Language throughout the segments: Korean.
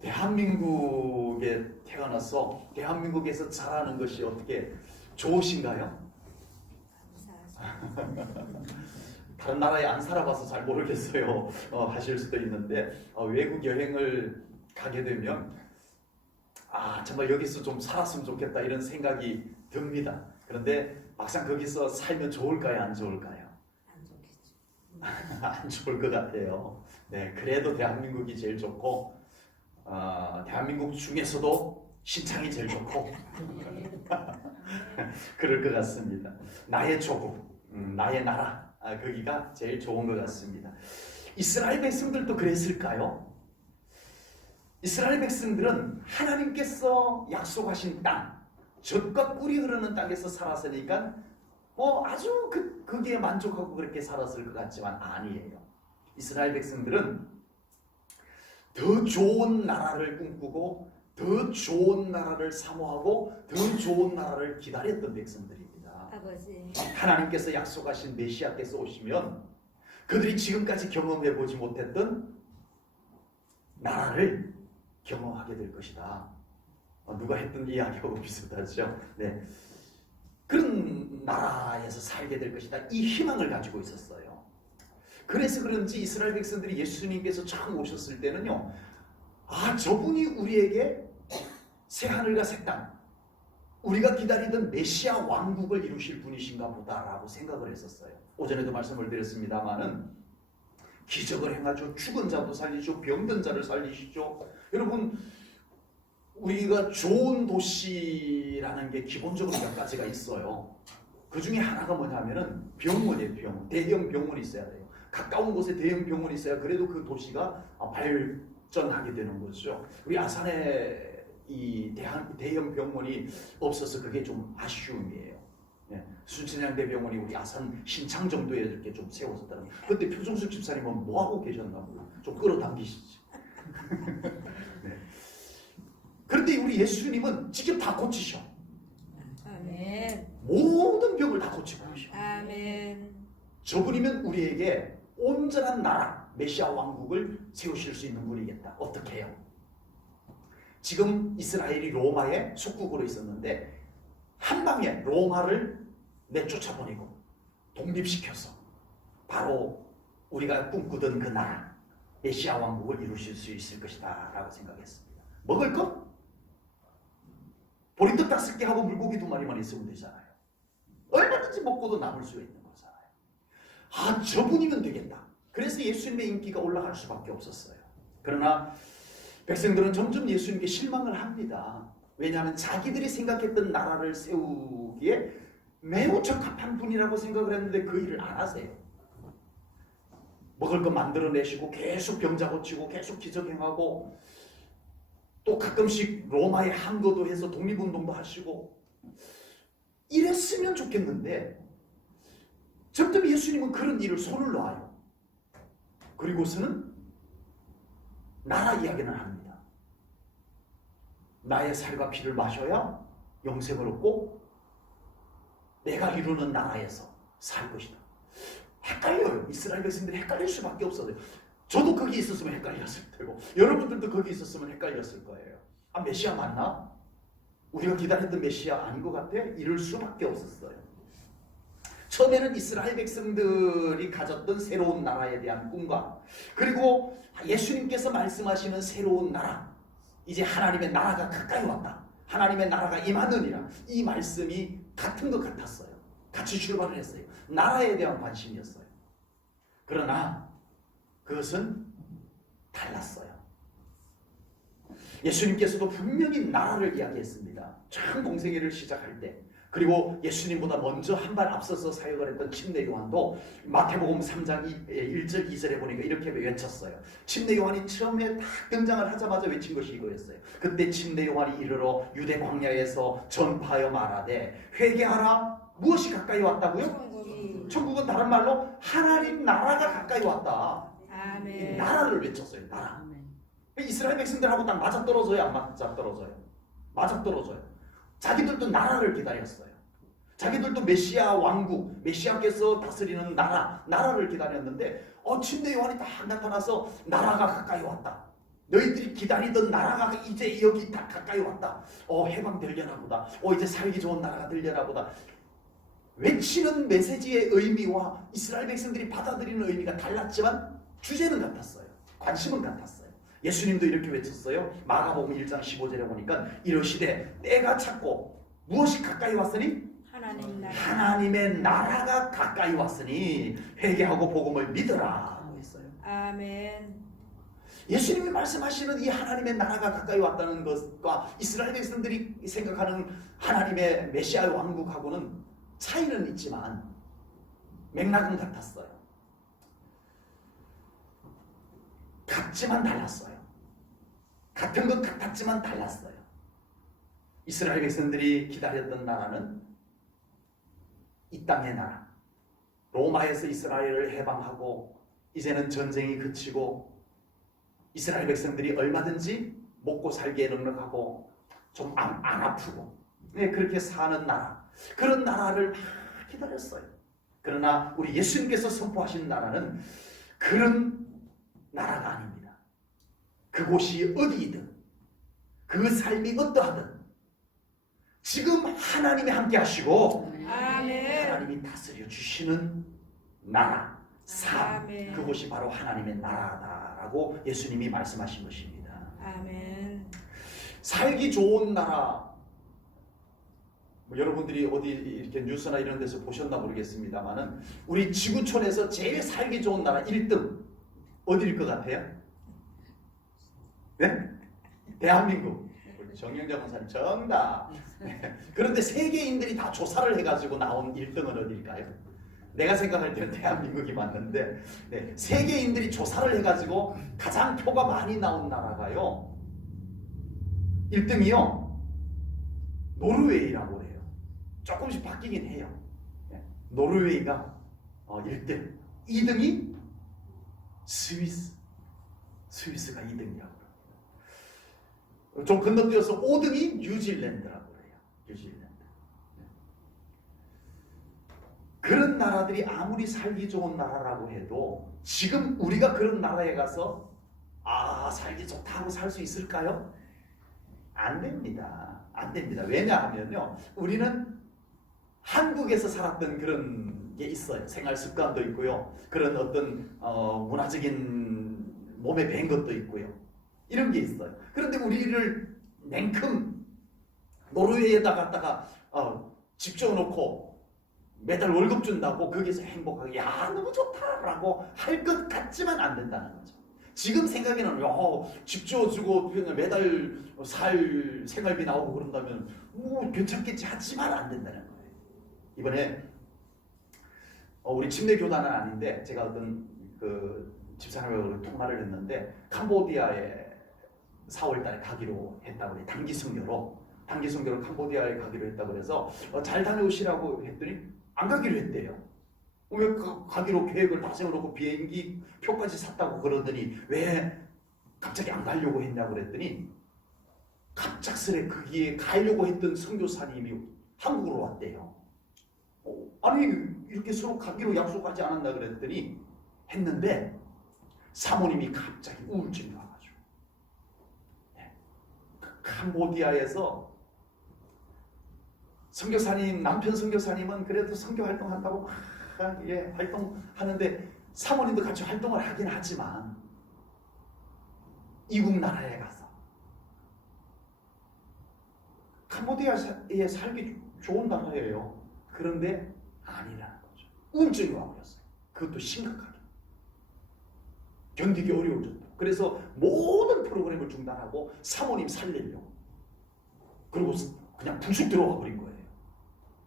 대한민국에 태어나서 대한민국에서 자라는 것이 어떻게 좋으신가요? 다른 나라에 안 살아봐서 잘 모르겠어요. 하실 수도 있는데 외국 여행을 가게 되면 정말 여기서 좀 살았으면 좋겠다 이런 생각이 듭니다. 그런데 막상 거기서 살면 좋을까요? 안 좋을까요? 안 좋겠죠. 안 좋을 것 같아요. 네, 그래도 대한민국이 제일 좋고 대한민국 중에서도 신창이 제일 좋고 그럴 것 같습니다. 나의 조국, 나의 나라, 거기가 제일 좋은 것 같습니다. 이스라엘 백성들도 그랬을까요? 이스라엘 백성들은 하나님께서 약속하신 땅, 젖과 꿀이 흐르는 땅에서 살았으니까 아주 거기에 만족하고 그렇게 살았을 것 같지만 아니에요. 이스라엘 백성들은 더 좋은 나라를 꿈꾸고 더 좋은 나라를 사모하고 더 좋은 나라를 기다렸던 백성들입니다. 아버지. 하나님께서 약속하신 메시아께서 오시면 그들이 지금까지 경험해보지 못했던 나라를 경험하게 될 것이다. 누가 했던 이야기하고 비슷하죠. 네. 그런 나라에서 살게 될 것이다. 이 희망을 가지고 있었어요. 그래서 그런지 이스라엘 백성들이 예수님께서 처음 오셨을 때는요, 저분이 우리에게 새하늘과 새 땅, 우리가 기다리던 메시아 왕국을 이루실 분이신가 보다라고 생각을 했었어요. 오전에도 말씀을 드렸습니다마는 기적을 행하죠. 죽은 자도 살리시고 병든 자를 살리시죠. 여러분, 우리가 좋은 도시라는 게 기본적으로 몇 가지가 있어요. 그 중에 하나가 뭐냐면은 병원이에요. 병원. 대형 병원이 있어야 돼요. 가까운 곳에 대형 병원이 있어야 그래도 그 도시가 발전하게 되는 거죠. 우리 아산에 이 대형 병원이 없어서 그게 좀 아쉬움이에요. 순천향대병원이 우리 아산 신창 정도에 이렇게 좀 세워졌다는. 그때 표정수 집사님은 뭐 하고 계셨나 몰라. 좀 끌어당기시지. 네. 그런데 우리 예수님은 직접 다 고치셔. 아멘. 모든 병을 다 고치고 계셔. 아멘. 저분이면 우리에게 온전한 나라, 메시아 왕국을 세우실 수 있는 분이겠다. 어떻게 해요? 지금 이스라엘이 로마의 속국으로 있었는데 한 방에 로마를 내쫓아보내고 독립시켜서 바로 우리가 꿈꾸던 그 나라, 메시아 왕국을 이루실 수 있을 것이다 라고 생각했습니다. 먹을 것? 보리떡 5개 하고 물고기 2마리만 있으면 되잖아요. 얼마든지 먹고도 남을 수 있는 거잖아요. 저분이면 되겠다. 그래서 예수님의 인기가 올라갈 수밖에 없었어요. 그러나 백성들은 점점 예수님께 실망을 합니다. 왜냐하면 자기들이 생각했던 나라를 세우기에 매우 적합한 분이라고 생각을 했는데 그 일을 안 하세요. 먹을 거 만들어내시고 계속 병자 고치고 계속 기적행하고 또 가끔씩 로마에 항거도 해서 독립운동도 하시고 이랬으면 좋겠는데 점점 예수님은 그런 일을 손을 놔요. 그리고서는 나라 이야기는 합니다. 나의 살과 피를 마셔야 영생을 얻고 내가 이루는 나라에서 살 것이다. 헷갈려요. 이스라엘 백성들이 헷갈릴 수밖에 없어요. 저도 거기 있었으면 헷갈렸을 테고 여러분들도 거기 있었으면 헷갈렸을 거예요. 메시아 맞나? 우리가 기다렸던 메시아 아닌 것 같아? 이럴 수밖에 없었어요. 처음에는 이스라엘 백성들이 가졌던 새로운 나라에 대한 꿈과 그리고 예수님께서 말씀하시는 새로운 나라, 이제 하나님의 나라가 가까이 왔다, 하나님의 나라가 임하느니라, 이 말씀이 같은 것 같았어요. 같이 출발을 했어요. 나라에 대한 관심이었어요. 그러나 그것은 달랐어요. 예수님께서도 분명히 나라를 이야기했습니다. 처음 공생애를 시작할 때. 그리고 예수님보다 먼저 한 발 앞서서 사역을 했던 침례 요한도 마태복음 3장 1절 2절에 보니까 이렇게 외쳤어요. 침례 요한이 처음에 딱 등장을 하자마자 외친 것이 이거였어요. 그때 침례 요한이 이르러 유대 광야에서 전파하여 말하되 회개하라. 무엇이 가까이 왔다고요? 천국은 다른 말로 하나님 나라가 가까이 왔다. 아멘. 나라를 외쳤어요. 나라. 이스라엘 백성들하고 딱 맞아떨어져요? 안 맞아떨어져요? 맞아떨어져요. 자기들도 나라를 기다렸어요. 자기들도 메시아 왕국, 메시아께서 다스리는 나라를 기다렸는데 침례 요한이 딱 나타나서 나라가 가까이 왔다. 너희들이 기다리던 나라가 이제 여기 다 가까이 왔다. 해방되려나 보다. 이제 살기 좋은 나라가 되려나 보다. 외치는 메시지의 의미와 이스라엘 백성들이 받아들이는 의미가 달랐지만 주제는 같았어요. 관심은 같았어요. 예수님도 이렇게 외쳤어요. 마가복음 1장 15절에 보니까 이러시되 때가 찼고 무엇이 가까이 왔으니 하나님 나라. 하나님의 나라가 가까이 왔으니 회개하고 복음을 믿으라 했어요. 아멘. 예수님이 말씀하시는 이 하나님의 나라가 가까이 왔다는 것과 이스라엘 백성들이 생각하는 하나님의 메시아의 왕국하고는 차이는 있지만 맥락은 같았어요. 같지만 달랐어요. 같은 것 같았지만 달랐어요. 이스라엘 백성들이 기다렸던 나라는 이 땅의 나라, 로마에서 이스라엘을 해방하고 이제는 전쟁이 그치고 이스라엘 백성들이 얼마든지 먹고 살기에 넉넉하고 좀 안 아프고 그렇게 사는 나라, 그런 나라를 막 기다렸어요. 그러나 우리 예수님께서 선포하신 나라는 그런 나라가 아닙니다. 그곳이 어디이든 그 삶이 어떠하든 지금 하나님이 함께 하시고 아멘. 하나님이 다스려 주시는 나라, 삶, 아멘. 그곳이 바로 하나님의 나라다라고 예수님이 말씀하신 것입니다. 아멘. 살기 좋은 나라, 여러분들이 어디 이렇게 뉴스나 이런 데서 보셨나 모르겠습니다만은 우리 지구촌에서 제일 살기 좋은 나라 1등 어디일 것 같아요? 네? 대한민국. 우리 정영자 목사님 정답. 네. 그런데 세계인들이 다 조사를 해가지고 나온 1등은 어디일까요? 내가 생각할 때는 대한민국이 맞는데 세계인들이 조사를 해가지고 가장 표가 많이 나온 나라가요 1등이요 노르웨이라고 해요. 조금씩 바뀌긴 해요. 노르웨이가 1등, 2등이 스위스가 2등이라고 합니다. 좀 건너뛰어서 5등이 뉴질랜드라고 해요. 뉴질랜드. 그런 나라들이 아무리 살기 좋은 나라라고 해도 지금 우리가 그런 나라에 가서 살기 좋다 하고 살 수 있을까요? 안 됩니다. 안 됩니다. 왜냐하면요, 우리는 한국에서 살았던 그런 게 있어요. 생활 습관도 있고요. 그런 어떤 문화적인 몸에 밴 것도 있고요. 이런 게 있어요. 그런데 우리를 냉큼 노르웨이에다 갔다가 집 지어놓고 매달 월급 준다고 거기서 행복하게 너무 좋다라고 할 것 같지만 안 된다는 거죠. 지금 생각에는 집 지어주고 매달 살 생활비 나오고 그런다면 괜찮겠지 하지만 안 된다는 거예요. 이번에 우리 침례 교단은 아닌데 제가 어떤 그 집사람하고 통화를 했는데 캄보디아에 4월달에 가기로 했다고 해요. 단기 선교로 캄보디아에 가기로 했다고 그래서 잘 다녀오시라고 했더니 안 가기로 했대요. 왜 가기로 계획을 다 세워놓고 비행기 표까지 샀다고 그러더니 왜 갑자기 안 가려고 했냐고 그랬더니 갑작스레 거기에 가려고 했던 선교사님이 한국으로 왔대요. 아니 이렇게 서로 가기로 약속하지 않았나 그랬더니 했는데 사모님이 갑자기 우울증이 와가지고 캄보디아에서 선교사님, 남편 선교사님은 그래도 선교 활동한다고 막 활동하는데 사모님도 같이 활동을 하긴 하지만 이국 나라에 가서 캄보디아에 살기 좋은 나라예요. 그런데 아니라는 거죠. 우울증이 와버렸어요. 그것도 심각하게. 견디기 어려워졌다. 그래서 모든 프로그램을 중단하고 사모님 살리려고. 그리고 그냥 부식 들어와 버린 거예요.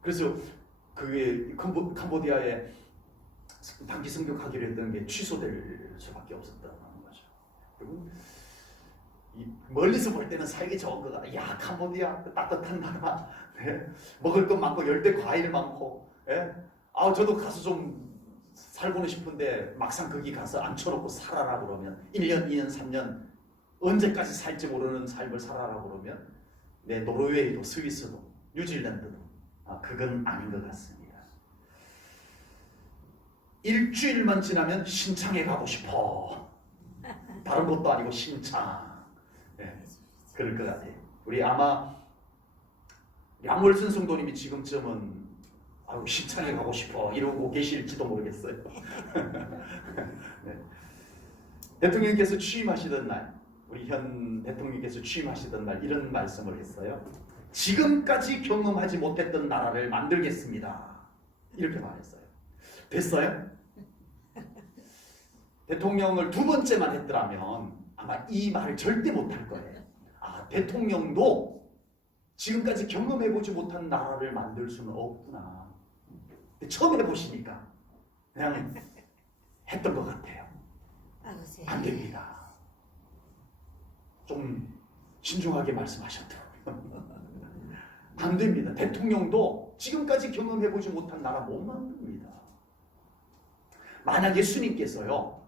그래서 그게 캄보디아에 단기 선교하기로 했던 게 취소될 수밖에 없었다는 거죠. 그리고 멀리서 볼 때는 살기 좋은 거다. 캄보디아 따뜻한 나라, 먹을 것 많고 열대 과일 많고, 저도 가서 좀 살고는 싶은데 막상 거기 가서 앉혀놓고 살아라 그러면 1년, 2년, 3년 언제까지 살지 모르는 삶을 살아라 그러면 노르웨이도 스위스도 뉴질랜드도 그건 아닌 것 같습니다. 일주일만 지나면 신창에 가고 싶어. 다른 것도 아니고 신창. 그럴 것 같아요. 우리 아마 양월순 성도님이 지금쯤은 아유 신창에 가고 싶어 이러고 계실지도 모르겠어요. 네. 대통령께서 취임하시던 날, 우리 현 대통령께서 취임하시던 날 이런 말씀을 했어요. 지금까지 경험하지 못했던 나라를 만들겠습니다. 이렇게 말했어요. 됐어요? 대통령을 두 번째만 했더라면 아마 이 말을 절대 못할 거예요. 아, 대통령도 지금까지 경험해보지 못한 나라를 만들 수는 없구나. 근데 처음 해보시니까 그냥 했던 것 같아요. 아버지. 안 됩니다. 좀 신중하게 말씀하셨더라고요. 안 됩니다. 대통령도 지금까지 경험해보지 못한 나라 못 만듭니다. 만약 예수님께서요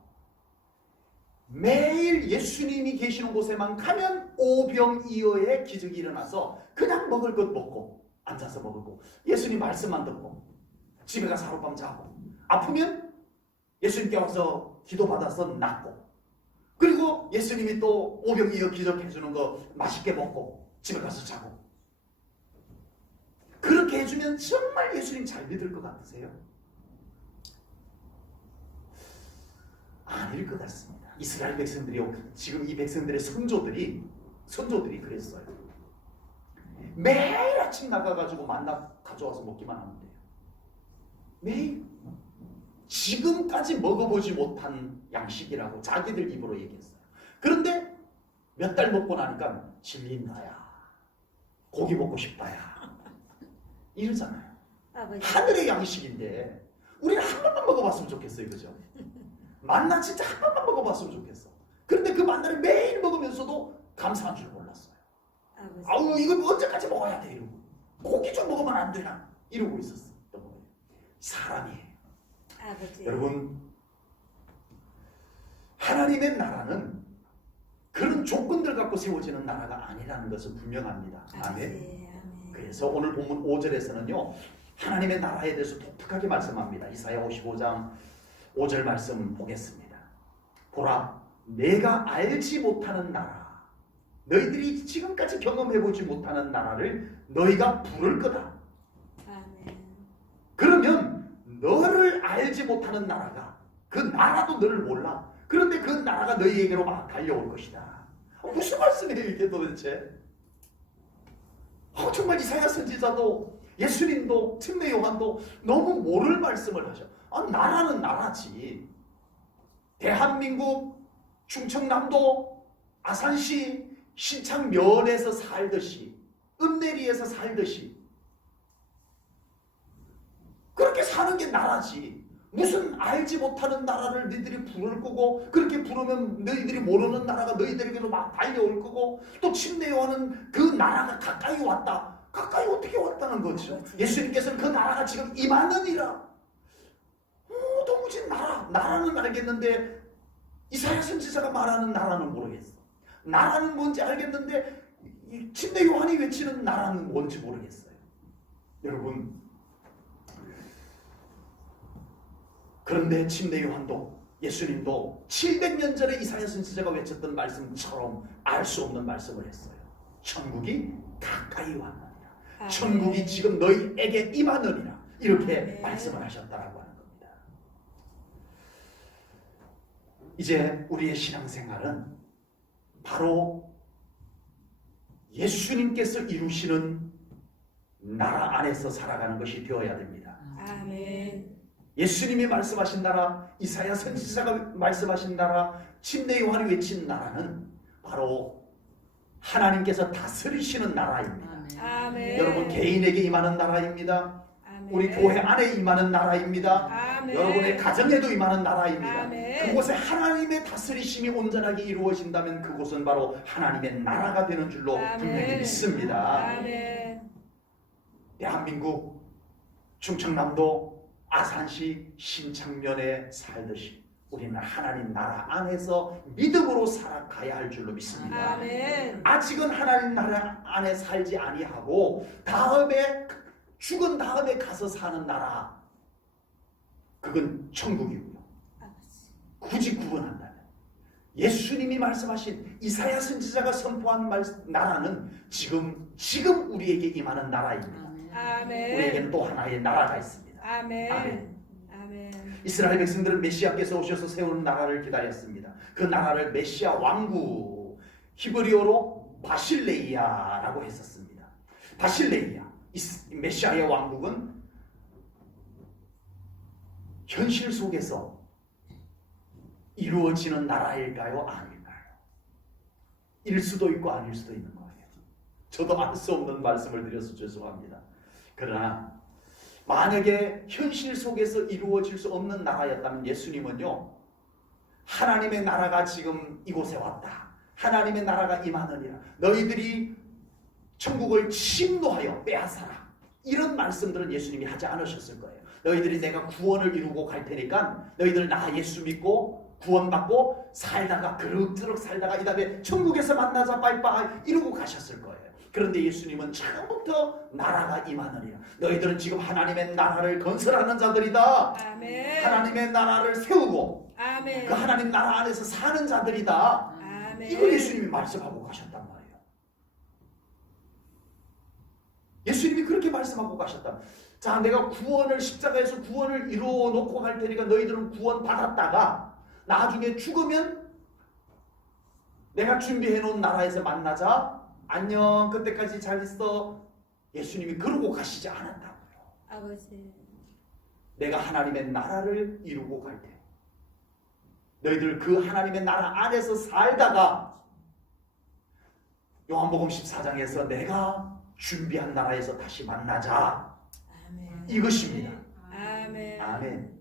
매일 예수님이 계시는 곳에만 가면 오병이어의 기적이 일어나서 그냥 먹을 것 먹고 앉아서 먹고 예수님 말씀만 듣고 집에 가서 하룻밤 자고 아프면 예수님께 와서 기도받아서 낫고 그리고 예수님이 또 오병이어 기적해주는 거 맛있게 먹고 집에 가서 자고 그렇게 해주면 정말 예수님 잘 믿을 것 같으세요? 아닐 것 같습니다. 이스라엘 백성들이 지금 이 백성들의 선조들이 그랬어요. 매일 아침 나가가지고 만나 가져와서 먹기만 하면 돼요. 매일 지금까지 먹어보지 못한 양식이라고 자기들 입으로 얘기했어요. 그런데 몇 달 먹고 나니까 질린다야. 고기 먹고 싶다야. 이러잖아요. 아버지. 하늘의 양식인데 우리는 한 번만 먹어봤으면 좋겠어요. 그죠? 만나 진짜 한 번만 먹어봤으면 좋겠어. 그런데 그 만나를 매일 먹으면서도 감사한 줄 몰랐어요. 아버지. 아우 이거 언제까지 먹어야 돼 이러고 고기 좀 먹으면 안 되나 이러고 있었던 거예요. 사람이에요. 아버지. 여러분 하나님의 나라는 그런 조건들 갖고 세워지는 나라가 아니라는 것은 분명합니다. 아멘. 아멘. 그래서 오늘 본문 5절에서는요 하나님의 나라에 대해서 독특하게 말씀합니다. 이사야 55장 5절 말씀 보겠습니다. 보라 내가 알지 못하는 나라 너희들이 지금까지 경험해보지 못하는 나라를 너희가 부를 거다. 아멘. 그러면 너를 알지 못하는 나라가 그 나라도 너를 몰라. 그런데 그 나라가 너희에게로 막 달려올 것이다. 무슨 말씀이에요 이게 도대체? 정말 이사야 선지자도 예수님도 침례 요한도 너무 모를 말씀을 하셔. 나라는 나라지. 대한민국 충청남도 아산시 신창면에서 살듯이 읍내리에서 살듯이 그렇게 사는 게 나라지. 무슨 알지 못하는 나라를 너희들이 부를 거고 그렇게 부르면 너희들이 모르는 나라가 너희들에게로 막 달려올 거고 또 침례 요한은 그 나라가 가까이 왔다. 가까이 어떻게 왔다는 거죠? 예수님께서는 그 나라가 지금 임하느니라. 도무지 나라는 알겠는데 이사야 선지자가 말하는 나라는 모르겠어. 나라는 뭔지 알겠는데 침례 요한이 외치는 나라는 뭔지 모르겠어요. 여러분 그런데 침례 요한도 예수님도 700년 전에 이사야 선지자가 외쳤던 말씀처럼 알 수 없는 말씀을 했어요. 천국이 가까이 왔느니라. 천국이 지금 너희에게 임하느니라. 이렇게 말씀을 하셨다라고 하는 겁니다. 이제 우리의 신앙생활은 바로 예수님께서 이루시는 나라 안에서 살아가는 것이 되어야 됩니다. 아멘. 예수님이 말씀하신 나라, 이사야 선지자가 말씀하신 나라, 침례 요한이 외친 나라는 바로 하나님께서 다스리시는 나라입니다. 아멘. 여러분 개인에게 임하는 나라입니다. 아멘. 우리 교회 안에 임하는 나라입니다. 아멘. 여러분의 가정에도 임하는 나라입니다. 아멘. 그곳에 하나님의 다스리심이 온전하게 이루어진다면 그곳은 바로 하나님의 나라가 되는 줄로 아멘. 분명히 믿습니다. 아멘. 대한민국 충청남도 아산시 신창면에 살듯이 우리는 하나님 나라 안에서 믿음으로 살아가야 할 줄로 믿습니다. 아멘. 아직은 하나님 나라 안에 살지 아니하고 다음에 죽은 다음에 가서 사는 나라 그건 천국이고요. 아버지. 굳이 구분한다면 예수님이 말씀하신 이사야 선지자가 선포한 나라는 지금 우리에게 임하는 나라입니다. 아멘. 우리에게는 또 하나의 나라가 있습니다. 아멘. 아멘. 아멘. 이스라엘 백성들은 메시아께서 오셔서 세우는 나라를 기다렸습니다. 그 나라를 메시아 왕국, 히브리어로 바실레이아라고 했었습니다. 바실레이아, 메시아의 왕국은 현실 속에서 이루어지는 나라일까요? 아닐까요? 일 수도 있고 아닐 수도 있는 거예요. 저도 알 수 없는 말씀을 드려서 죄송합니다. 그러나 만약에 현실 속에서 이루어질 수 없는 나라였다면 예수님은요, 하나님의 나라가 지금 이곳에 왔다, 하나님의 나라가 임하느니라, 너희들이 천국을 침노하여 빼앗아라, 이런 말씀들은 예수님이 하지 않으셨을 거예요. 너희들이 내가 구원을 이루고 갈 테니까 너희들 나 예수 믿고 구원받고 살다가 그럭저럭 살다가 이 다음에 천국에서 만나자 빠이빠이 이러고 가셨을 거예요. 그런데 예수님은 처음부터 나라가 임하느니라, 너희들은 지금 하나님의 나라를 건설하는 자들이다, 아멘. 하나님의 나라를 세우고 아멘. 그 하나님 나라 안에서 사는 자들이다, 아멘. 이걸 예수님이 말씀하고 가셨단 말이에요. 예수님이 그렇게 말씀하고 가셨다. 자, 내가 구원을, 십자가에서 구원을 이루어 놓고 갈 테니까 너희들은 구원 받았다가 나중에 죽으면 내가 준비해 놓은 나라에서 만나자, 안녕, 그때까지 잘 있어. 예수님이 그러고 가시지 않았다고요. 아버지. 내가 하나님의 나라를 이루고 갈 때 너희들 그 하나님의 나라 안에서 살다가 요한복음 14장에서 내가 준비한 나라에서 다시 만나자, 아멘. 이것입니다. 아멘. 아멘.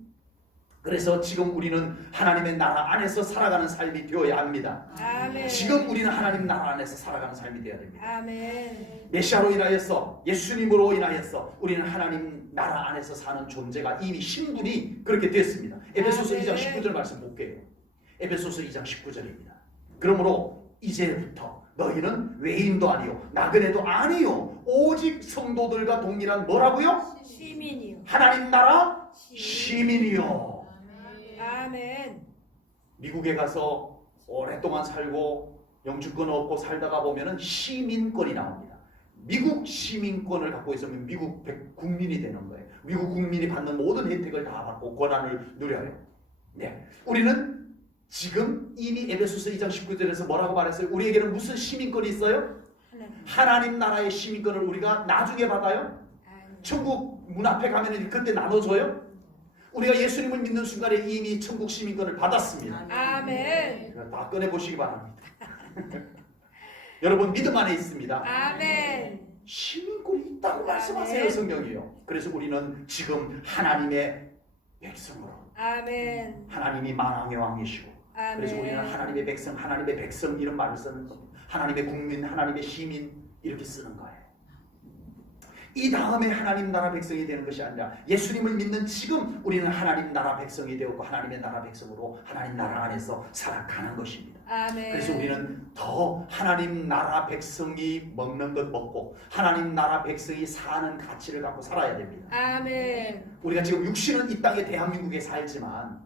그래서 지금 우리는 하나님의 나라 안에서 살아가는 삶이 되어야 합니다. 아멘. 지금 우리는 하나님 나라 안에서 살아가는 삶이 되어야 됩니다. 아멘. 메시아로 인하여서, 예수님으로 인하여서 우리는 하나님 나라 안에서 사는 존재가 이미 신분이 그렇게 됐습니다. 에베소서 2장 19절 말씀 볼게요. 에베소서 2장 19절입니다. 그러므로 이제부터 너희는 외인도 아니요 나그네도 아니요 오직 성도들과 동일한 뭐라고요? 시민이요. 하나님 나라 시민이요. 아멘. 미국에 가서 오랫동안 살고 영주권 얻고 살다가 보면은 시민권이 나옵니다. 미국 시민권을 갖고 있으면 미국 국민이 되는 거예요. 미국 국민이 받는 모든 혜택을 다 받고 권한을 누려요. 네, 우리는 지금 이미 에베소서 2장 19절에서 뭐라고 말했어요? 우리에게는 무슨 시민권이 있어요? 하나님 나라의 시민권을 우리가 나중에 받아요. 천국 문 앞에 가면 그때 나눠줘요. 우리가 예수님을 믿는 순간에 이미 천국 시민권을 받았습니다. 아멘. 다 꺼내보시기 바랍니다. 여러분 믿음 안에 있습니다. 아멘. 시민권이 있다고 말씀하세요, 아멘. 성경이요. 그래서 우리는 지금 하나님의 백성으로, 아멘. 하나님이 만왕의 왕이시고, 아멘. 그래서 우리는 하나님의 백성 이런 말을 쓰는 겁니다. 하나님의 국민, 하나님의 시민 이렇게 쓰는 거예요. 이 다음에 하나님 나라 백성이 되는 것이 아니라 예수님을 믿는 지금 우리는 하나님 나라 백성이 되었고 하나님의 나라 백성으로 하나님 나라 안에서 살아가는 것입니다. 아멘. 그래서 우리는 더 하나님 나라 백성이 먹는 것 먹고 하나님 나라 백성이 사는 가치를 갖고 살아야 됩니다. 아멘. 우리가 지금 육신은 이 땅에 대한민국에 살지만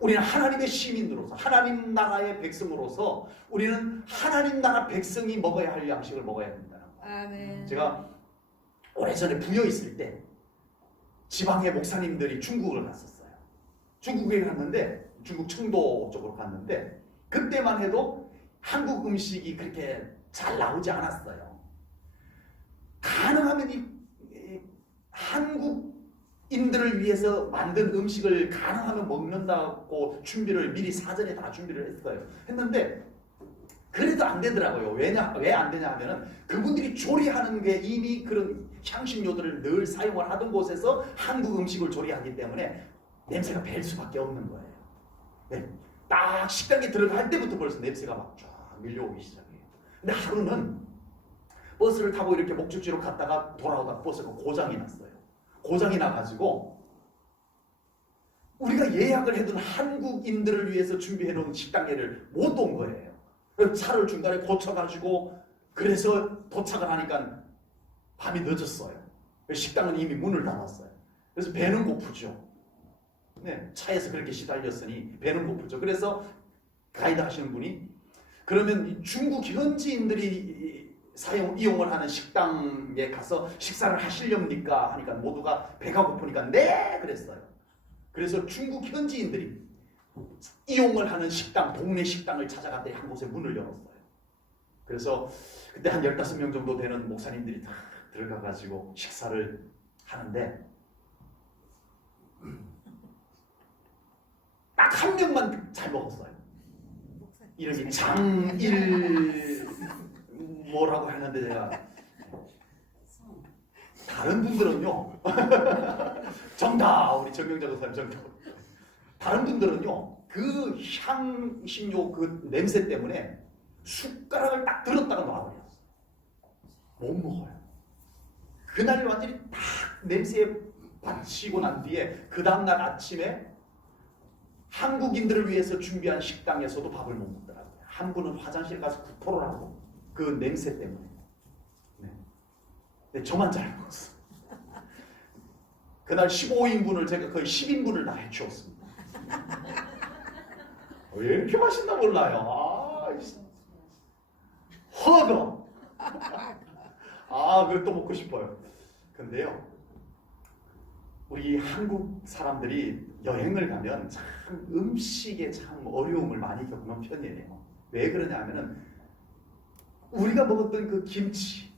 우리는 하나님의 시민으로서 하나님 나라의 백성으로서 우리는 하나님 나라 백성이 먹어야 할 양식을 먹어야 된다는 거예요. 아멘. 제가 오래전에 부여 있을 때 지방의 목사님들이 중국을 갔었어요. 중국에 갔는데 중국 청도 쪽으로 갔는데 그때만 해도 한국 음식이 그렇게 잘 나오지 않았어요. 가능하면 이 한국인들을 위해서 만든 음식을 가능하면 먹는다고 준비를 미리 사전에 다 준비를 했어요. 했는데 그래도 안 되더라고요. 왜 안 되냐 하면은 그분들이 조리하는 게 이미 그런 향신료들을 늘 사용을 하던 곳에서 한국 음식을 조리하기 때문에 냄새가 벨 수밖에 없는 거예요. 네. 딱 식당에 들어갈 때부터 벌써 냄새가 막 쫙 밀려오기 시작해요. 근데 하루는 버스를 타고 이렇게 목적지로 갔다가 돌아오다가 버스가 고장이 났어요. 고장이 나가지고 우리가 예약을 해둔 한국인들을 위해서 준비해놓은 식당에를 못 온 거예요. 차를 중간에 고쳐가지고 그래서 도착을 하니까 밤이 늦었어요. 식당은 이미 문을 닫았어요. 그래서 배는 고프죠. 네, 차에서 그렇게 시달렸으니 배는 고프죠. 그래서 가이드 하시는 분이 그러면 이 중국 현지인들이 이용을 하는 식당에 가서 식사를 하시렵니까? 하니까 모두가 배가 고프니까 네! 그랬어요. 그래서 중국 현지인들이 이용을 하는 식당, 동네 식당을 찾아갔더니 한 곳에 문을 열었어요. 그래서 그때 한 15명 정도 되는 목사님들이 다 들어가가지고 식사를 하는데 딱 한 명만 잘 먹었어요. 이름이 장일 뭐라고 했는데 제가 다른 분들은요 정답 우리 정명자 목사님 정답 다른 분들은요 그 향신료 그 냄새 때문에 숟가락을 딱 들었다가 놔버렸어요. 못 먹어요. 그날 완전히 딱 냄새에 받치고 난 뒤에 그 다음날 아침에 한국인들을 위해서 준비한 식당에서도 밥을 못 먹더라고요. 한 분은 화장실 가서 구토를 하고 그 냄새 때문에. 네. 근데 저만 잘 먹었어요. 그날 15인분을 제가 거의 10인분을 다 해치웠습니다. 왜 이렇게 맛있나 몰라요. 허거. 그걸 또 먹고 싶어요. 근데요, 우리 한국 사람들이 여행을 가면 참 음식에 참 어려움을 많이 겪는 편이에요. 왜 그러냐면은 우리가 먹었던 그 김치,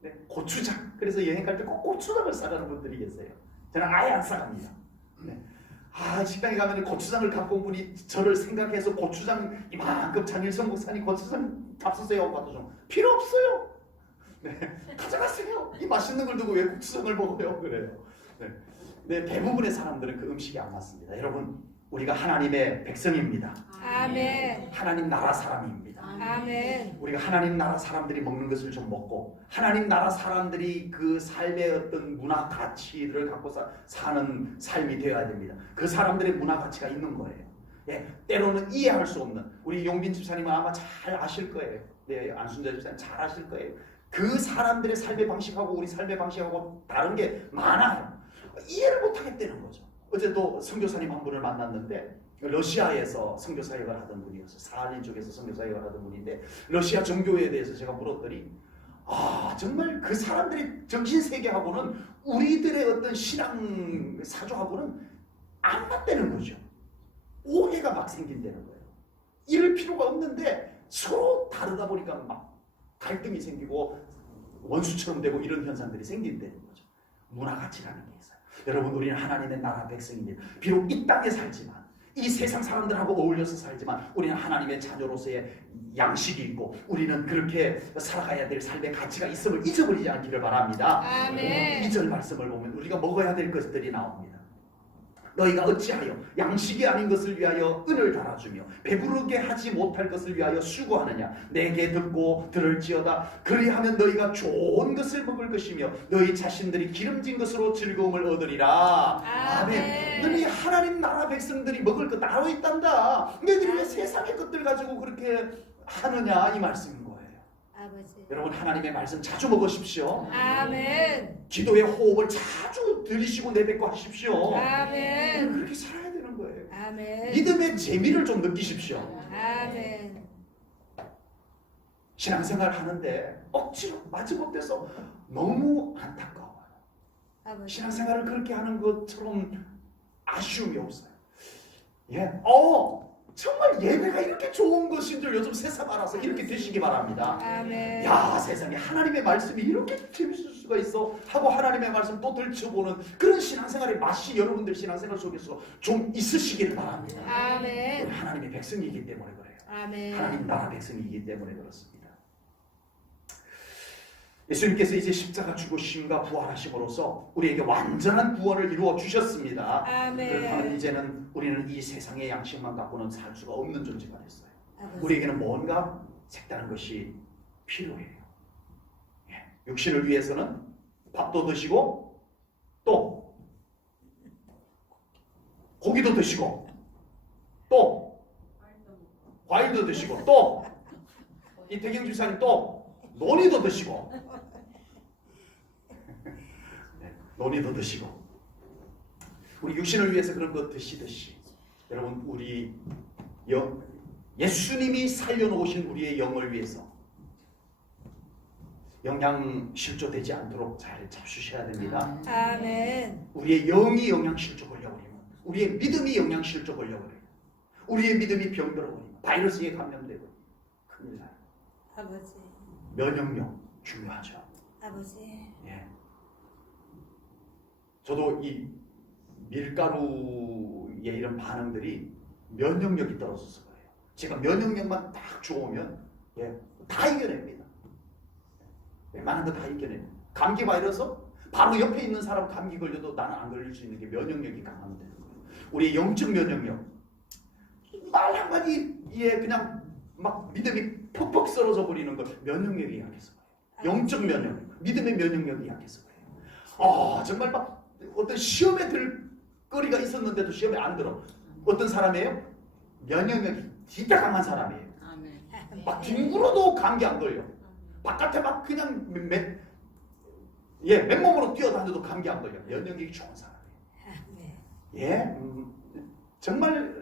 네, 고추장. 그래서 여행 갈 때 꼭 고추장을 싸가는 분들이 계세요. 저는 아예 안 싸갑니다. 네. 식당에 가면 고추장을 갖고 온 분이 저를 생각해서 고추장 이만큼 장일성 목사님 고추장 잡수세요. 봐도 좀 필요 없어요. 네, 가져가세요. 이 맛있는 걸 두고 왜 고추장을 먹어요? 그래요. 네, 대부분의 사람들은 그 음식이 안 맞습니다. 여러분, 우리가 하나님의 백성입니다. 아멘. 하나님 나라 사람입니다. 아멘. 우리가 하나님 나라 사람들이 먹는 것을 좀 먹고 하나님 나라 사람들이 그 삶의 어떤 문화 가치들을 갖고 사는 삶이 되어야 됩니다. 그 사람들의 문화 가치가 있는 거예요. 예, 때로는 이해할 수 없는 우리 용빈 집사님은 아마 잘 아실 거예요. 네, 안순자 집사님 잘 아실 거예요. 그 사람들의 삶의 방식하고 우리 삶의 방식하고 다른 게 많아요. 이해를 못 하겠다는 거죠. 어제 또 선교사님 한 분을 만났는데 러시아에서 선교사역을 하던 분이었어요. 사할린 쪽에서 선교사역을 하던 분인데 러시아 종교에 대해서 제가 물었더니 정말 그 사람들의 정신세계하고는 우리들의 어떤 신앙 사조하고는 안 맞다는 거죠. 오해가 막 생긴다는 거예요. 이럴 필요가 없는데 서로 다르다 보니까 막 갈등이 생기고 원수처럼 되고 이런 현상들이 생긴다는 거죠. 문화 가치라는 게 있어요. 여러분, 우리는 하나님의 나라 백성입니다. 비록 이 땅에 살지만 이 세상 사람들하고 어울려서 살지만 우리는 하나님의 자녀로서의 양식이 있고 우리는 그렇게 살아가야 될 삶의 가치가 있음을 잊어버리지 않기를 바랍니다. 아멘. 2절 말씀을 보면 우리가 먹어야 될 것들이 나옵니다. 너희가 어찌하여 양식이 아닌 것을 위하여 은을 달아주며 배부르게 하지 못할 것을 위하여 수고하느냐. 내게 듣고 들을지어다. 그리하면 너희가 좋은 것을 먹을 것이며 너희 자신들이 기름진 것으로 즐거움을 얻으리라. 아멘. 너희 하나님 나라 백성들이 먹을 거 따로 있단다. 너희들이 왜 세상의 것들 가지고 그렇게 하느냐, 이 말씀인 거예요. 아버지. 여러분, 하나님의 말씀 자주 먹으십시오. 아멘. 기도의 호흡을 자주 들이쉬고 내뱉고 하십시오. 아멘. 그렇게 살아야 되는 거예요. 아멘. 믿음의 재미를 좀 느끼십시오. 아멘. 신앙생활 하는데 억지로 마지못해서 너무 안타까워요. 아버지. 신앙생활을 그렇게 하는 것처럼 아쉬움이 없어요. 예, 정말 예배가 이렇게 좋은 것인 줄 요즘 세상 알아서 이렇게 되시기 바랍니다. 아멘. 야, 세상에 하나님의 말씀이 이렇게 재밌을 수가 있어 하고 하나님의 말씀 또 들춰보는 그런 신앙생활의 맛이 여러분들 신앙생활 속에서 좀 있으시기를 바랍니다. 아멘. 우리 하나님의 백성이기 때문에 그래요. 아멘. 하나님 나라 백성이기 때문에 그렇습니다. 예수님께서 이제 십자가 죽으심과 부활하심으로써 우리에게 완전한 구원을 이루어 주셨습니다. 아멘. 그렇다면 이제는 우리는 이 세상의 양식만 갖고는 살 수가 없는 존재가 됐어요. 아버지. 우리에게는 뭔가 색다른 것이 필요해요. 육신을 위해서는 밥도 드시고 또 고기도 드시고 또 과일도 드시고 또 이태경 집사님 또 논이도 드시고 논이도 드시고 우리 육신을 위해서 그런 거 드시듯이 여러분 우리 예수님이 살려놓으신 우리의 영을 위해서 영양실조되지 않도록 잘 잡수셔야 됩니다. 아멘. 우리의 영이 영양실조 걸려버리면, 우리의 믿음이 영양실조 걸려버리면, 우리의 믿음이 병들어버리면, 바이러스에 감염되고 큰일 나요. 아버지. 면역력 중요하죠. 아버지. 예. 저도 이 밀가루의 이런 반응들이 면역력이 떨어져서 그래요. 제가 면역력만 딱 좋으면 다 이겨냅니다. 웬만한 거 다 이겨내요. 감기 바이러스 바로 옆에 있는 사람 감기 걸려도 나는 안 걸릴 수 있는 게 면역력이 강하면 되는 거예요. 우리의 영적 면역력 말 한마디에 그냥 막 믿음이 퍽퍽 썰어져 버리는 걸 면역력이 약해서 그래요. 영적 면역력, 믿음의 면역력이 약해서 그래요. 정말 막 어떤 시험에 들 거리가 있었는데도 시험에 안 들어. 어떤 사람이에요? 면역력이 진짜 강한 사람이에요. 막 뒹굴어도 감기 안 걸려. 바깥에 막 그냥 맨몸으로 뛰어다녀도 감기 안 걸려. 면역력이 좋은 사람이에요. 정말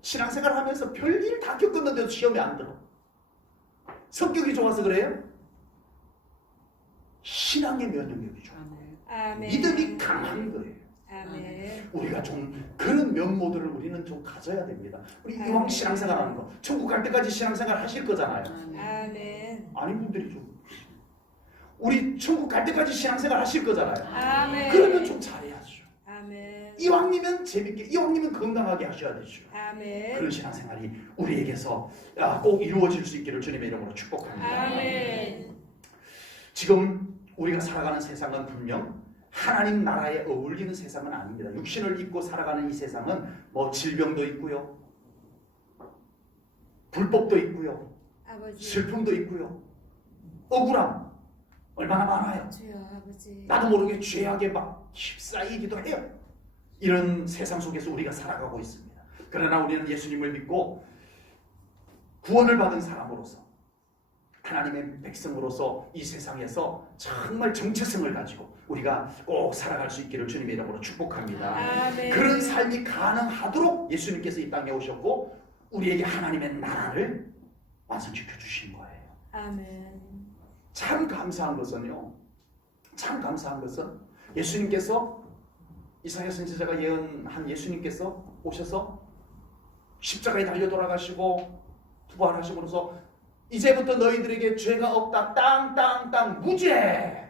신앙생활 하면서 별일 다 겪었는데도 시험에 안 들어. 성격이 좋아서 그래요? 신앙의 면역력이 좋아요. 아멘. 믿음이 강한 거예요. 아멘. 우리가 좀 그런 면모들을 우리는 좀 가져야 됩니다. 우리 이왕 신앙생활 하는 거, 천국 갈 때까지 신앙생활 하실 거잖아요. 아멘. 아닌 분들이 좀, 우리 천국 갈 때까지 신앙생활 하실 거잖아요. 아멘. 그러면 좀 잘해야죠. 아멘. 이왕이면 재밌게, 이왕이면 건강하게 하셔야 되죠. 아멘. 그런 신앙생활이 우리에게서 꼭 이루어질 수 있기를 주님의 이름으로 축복합니다. 아멘. 지금 우리가 살아가는 세상은 분명 하나님 나라에 어울리는 세상은 아닙니다. 육신을 입고 살아가는 이 세상은 뭐 질병도 있고요, 불법도 있고요, 아버지. 슬픔도 있고요, 억울함 얼마나 많아요. 주여 아버지. 나도 모르게 죄악에 막 휩싸이기도 해요. 이런 세상 속에서 우리가 살아가고 있습니다. 그러나 우리는 예수님을 믿고 구원을 받은 사람으로서, 하나님의 백성으로서 이 세상에서 정말 정체성을 가지고 우리가 꼭 살아갈 수 있기를 주님의 이름으로 축복합니다. 아멘. 그런 삶이 가능하도록 예수님께서 이 땅에 오셨고 우리에게 하나님의 나라를 완성시켜 주신 거예요. 아멘. 참 감사한 것은요, 참 감사한 것은 예수님께서, 이사야 선지자가 예언한 예수님께서 오셔서 십자가에 달려 돌아가시고 부활하심으로써 이제부터 너희들에게 죄가 없다, 땅 무죄.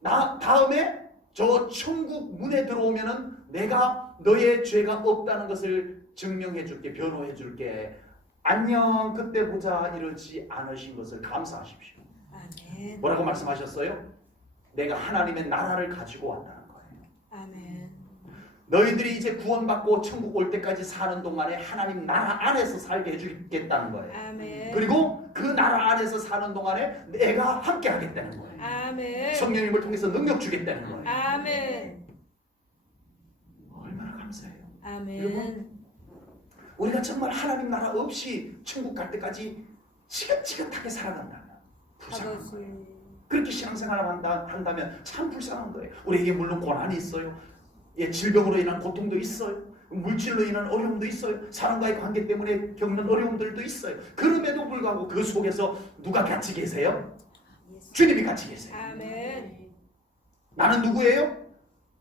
다음에 저 천국 문에 들어오면은 내가 너의 죄가 없다는 것을 증명해 줄게, 변호해 줄게. 안녕, 그때 보자 이러지 않으신 것을 감사하십시오. 아멘. 뭐라고 말씀하셨어요? 내가 하나님의 나라를 가지고 왔다는 거예요. 아멘. 너희들이 이제 구원받고 천국 올 때까지 사는 동안에 하나님 나라 안에서 살게 해주겠다는 거예요. 아멘. 그리고 그 나라 안에서 사는 동안에 내가 함께 하겠다는 거예요. 아멘. 성령님을 통해서 능력 주겠다는 거예요. 아멘. 얼마나 감사해요. 아멘. 여러분, 우리가 정말 하나님 나라 없이 천국 갈 때까지 지긋지긋하게 살아간다면 불쌍한 거예요. 아버지. 그렇게 신앙생활을 한다면 참 불쌍한 거예요. 우리에게 물론 고난이 있어요. 질병으로 인한 고통도 있어요. 물질로 인한 어려움도 있어요. 사람과의 관계 때문에 겪는 어려움들도 있어요. 그럼에도 불구하고 그 속에서 누가 같이 계세요? 주님이 같이 계세요. 아멘. 나는 누구예요?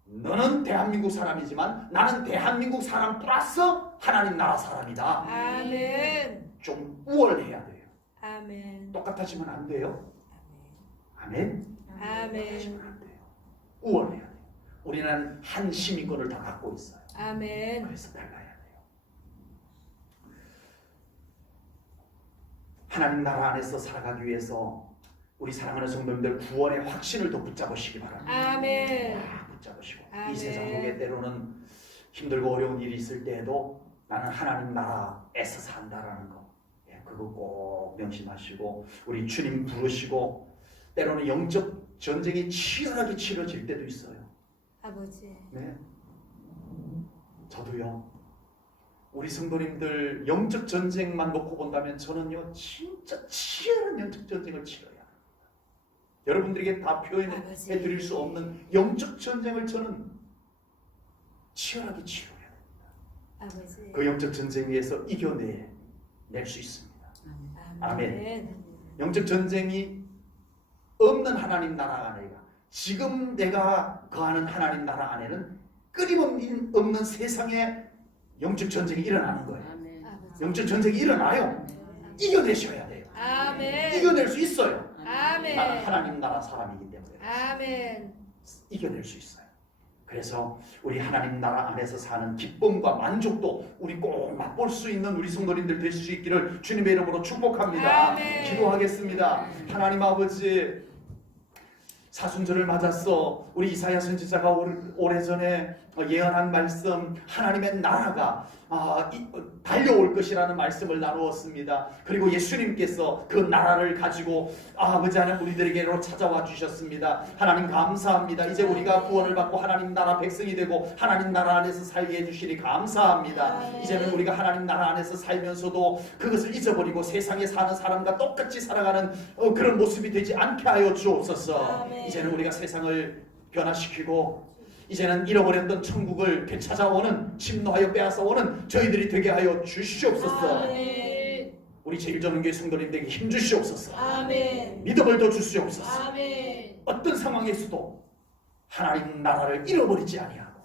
너는 대한민국 사람이지만 나는 대한민국 사람 플러스 하나님 나라 사람이다. 아멘. 좀 우월해야 돼요. 아멘. 똑같아지면 안 돼요. 아멘. 아멘. 안 돼요. 우월해야 돼요. 우리는 한 시민권을 다 갖고 있어요. 아멘. 그래서 달라야 돼요. 하나님 나라 안에서 살아가기 위해서 우리 사랑하는 성도님들 구원의 확신을 더 붙잡으시기 바랍니다. 아멘. 붙잡으시고 아멘. 이 세상 속에 때로는 힘들고 어려운 일이 있을 때에도 나는 하나님 나라에서 산다라는 거, 그거 꼭 명심하시고 우리 주님 부르시고 때로는 영적 전쟁이 치열하게 치러질 때도 있어요. 아버지. 네, 저도요. 우리 성도님들 영적 전쟁만 놓고 본다면 저는요 진짜 치열한 영적 전쟁을 치러야 합니다. 여러분들에게 다 표현해 아버지. 드릴 수 없는 영적 전쟁을 저는 치열하게 치료해야 됩니다. 아버지. 그 영적 전쟁에서 이겨낼 수 있습니다. 아멘. 영적 전쟁이 없는 하나님 나라 안에가, 지금 내가 거하는 하나님 나라 안에는 끊임없는 세상에 영적 전쟁이 일어나는 거예요. 아버지. 영적 전쟁이 일어나요. 이겨내셔야 돼요. 아멘. 이겨낼 수 있어요. 아멘. 나는 하나님 나라 사람이기 때문에 아멘. 이겨낼 수 있어요. 그래서 우리 하나님 나라 안에서 사는 기쁨과 만족도 우리 꼭 맛볼 수 있는 우리 성도님들 되실 수 있기를 주님의 이름으로 축복합니다. 아멘. 기도하겠습니다. 하나님 아버지, 사순절을 맞았어. 우리 이사야 선지자가 오래전에 예언한 말씀, 하나님의 나라가 달려올 것이라는 말씀을 나누었습니다. 그리고 예수님께서 그 나라를 가지고 아버지 하나님 우리들에게로 찾아와 주셨습니다. 하나님 감사합니다. 이제 우리가 구원을 받고 하나님 나라 백성이 되고 하나님 나라 안에서 살게 해주시니 감사합니다. 이제는 우리가 하나님 나라 안에서 살면서도 그것을 잊어버리고 세상에 사는 사람과 똑같이 살아가는 그런 모습이 되지 않게 하여 주옵소서. 아멘. 이제는 우리가 세상을 변화시키고 이제는 잃어버렸던 천국을 되찾아오는, 침노하여 빼앗아오는 저희들이 되게 하여 주시옵소서. 아멘. 우리 제일전은교회 성도님들에게 힘 주시옵소서. 아멘. 믿음을 더 주시옵소서. 아멘. 어떤 상황에서도 하나님 나라를 잃어버리지 아니하고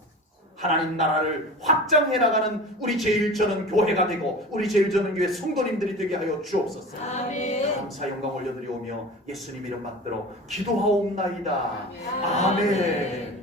하나님 나라를 확장해 나가는 우리 제일전은 교회가 되고 우리 제일전은 교회 성도님들이 되게 하여 주옵소서. 아멘. 감사 영광 올려드리오며 예수님 이름 받들어 기도하옵나이다. 아멘. 아멘.